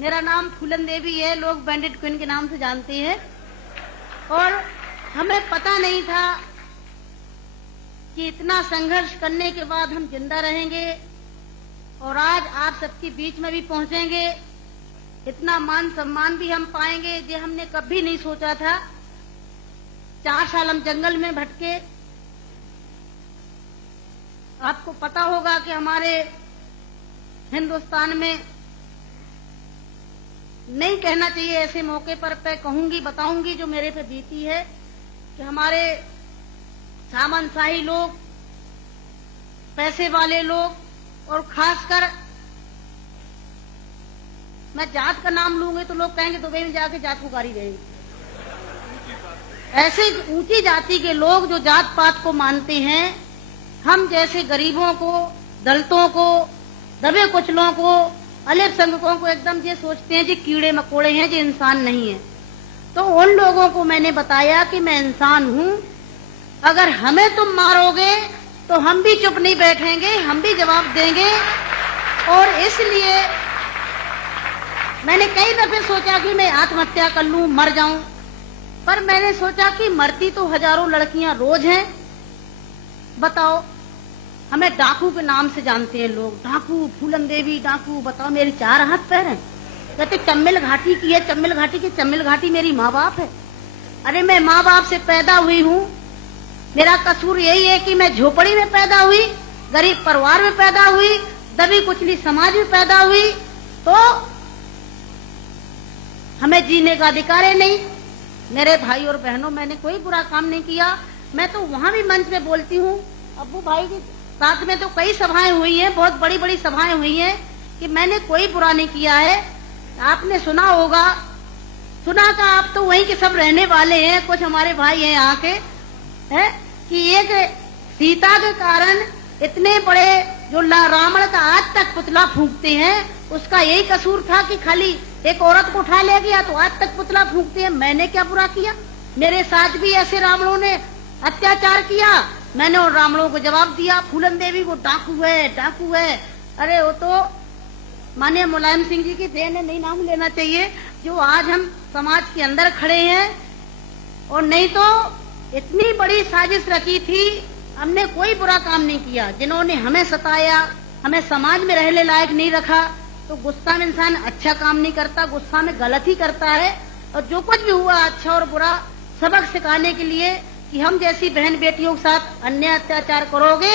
मेरा नाम फूलन देवी है, लोग बैंडिट क्वीन के नाम से जानते हैं। और हमें पता नहीं था कि इतना संघर्ष करने के बाद हम जिंदा रहेंगे और आज आप सबके बीच में भी पहुंचेंगे, इतना मान सम्मान भी हम पाएंगे, ये हमने कभी नहीं सोचा था। 4 साल हम जंगल में भटके। आपको पता होगा कि हमारे हिंदुस्तान में, नहीं कहना चाहिए ऐसे मौके पर, कहूंगी, बताऊंगी जो मेरे पे बीती है, कि हमारे सामंतशाही लोग, पैसे वाले लोग, और खासकर मैं जात का नाम लूंगी तो लोग कहेंगे दुबई में जाके जात पुकारी रहेंगे। ऐसे ऊंची जाति के लोग जो जात पात को मानते हैं, हम जैसे गरीबों को, दलितों को, दबे कुचलों को, अल्पसंख्यकों को एकदम ये सोचते हैं जी कीड़े मकोड़े हैं, जी इंसान नहीं है। तो उन लोगों को मैंने बताया कि मैं इंसान हूं, अगर हमें तुम मारोगे तो हम भी चुप नहीं बैठेंगे, हम भी जवाब देंगे। और इसलिए मैंने कई दफे सोचा कि मैं आत्महत्या कर लूं, मर जाऊं, पर मैंने सोचा कि मरती तो हजारों लड़कियां रोज हैं। बताओ, हमें डाकू के नाम से जानते हैं लोग, डाकू, फूलन देवी डाकू। बताओ, मेरी 4 हाथ पैर हैं। कहते चम्मिल घाटी की है, चम्मिल घाटी की। चम्मिल घाटी मेरी माँ बाप है। अरे मैं माँ बाप से पैदा हुई हूँ। मेरा कसूर यही है कि मैं झोपड़ी में पैदा हुई, गरीब परिवार में पैदा हुई, दबी कुचली समाज में पैदा हुई, तो हमें जीने का अधिकार है नहीं। मेरे भाई और बहनों, मैंने कोई बुरा काम नहीं किया। मैं तो वहां भी मंच में बोलती हूँ, अब्बू भाई के साथ में तो कई सभाएं हुई हैं, बहुत बड़ी बड़ी सभाएं हुई हैं, कि मैंने कोई बुरा नहीं किया है। आपने सुना होगा, सुना का आप तो वहीं के सब रहने वाले हैं, कुछ हमारे भाई हैं यहाँ के, है कि एक सीता के कारण इतने बड़े जो रावण का आज तक पुतला फूंकते हैं, उसका यही कसूर था कि खाली एक औरत को उठा ले गया तो आज तक पुतला फूंकते हैं। मैंने क्या बुरा किया? मेरे साथ भी ऐसे रावणों ने अत्याचार किया, मैंने उन रावणों को जवाब दिया। फूलन देवी वो डाकू है, डाकू है। अरे वो तो माननीय मुलायम सिंह जी की देन है, नहीं नाम लेना चाहिए, जो आज हम समाज के अंदर खड़े हैं। और नहीं तो इतनी बड़ी साजिश रची थी, हमने कोई बुरा काम नहीं किया। जिन्होंने हमें सताया, हमें समाज में रहने लायक नहीं रखा, तो गुस्सा में इंसान अच्छा काम नहीं करता, गुस्सा में गलत ही करता है। और जो कुछ भी हुआ, अच्छा और बुरा, सबक सिखाने के लिए कि हम जैसी बहन बेटियों के साथ अन्याय अत्याचार करोगे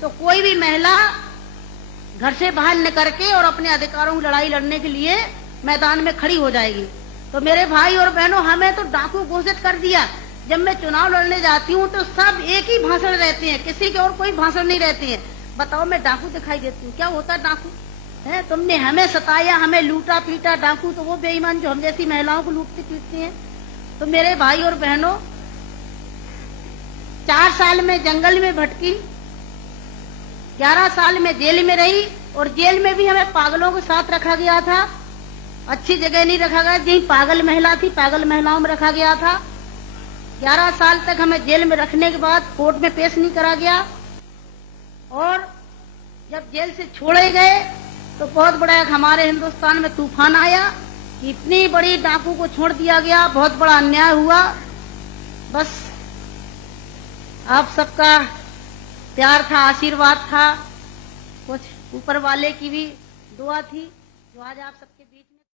तो कोई भी महिला घर से बाहर निकल के और अपने अधिकारों की लड़ाई लड़ने के लिए मैदान में खड़ी हो जाएगी। तो मेरे भाई और बहनों, हमें तो डाकू घोषित कर दिया। जब मैं चुनाव लड़ने जाती हूँ तो सब एक ही भाषण रहते हैं, किसी के और कोई भाषण नहीं रहते हैं। बताओ, मैं डाकू दिखाई देती हूँ? क्या होता डाकू है? तुमने हमें सताया, हमें लूटा पीटा। डाकू तो वो बेईमान जो हम जैसी महिलाओं को लूटते पीटते हैं। तो मेरे भाई और बहनों, 4 साल में जंगल में भटकी, 11 साल में जेल में रही, और जेल में भी हमें पागलों के साथ रखा गया था। अच्छी जगह नहीं रखा गया, जहीं पागल महिला थी, पागल महिलाओं में रखा गया था। 11 साल तक हमें जेल में रखने के बाद कोर्ट में पेश नहीं करा गया। और जब जेल से छोड़े गए तो बहुत बड़ा हमारे हिंदुस्तान में तूफान आया कि इतनी बड़ी डाकू को छोड़ दिया गया, बहुत बड़ा अन्याय हुआ। बस आप सबका प्यार था, आशीर्वाद था, कुछ ऊपर वाले की भी दुआ थी, जो आज आप सबके बीच में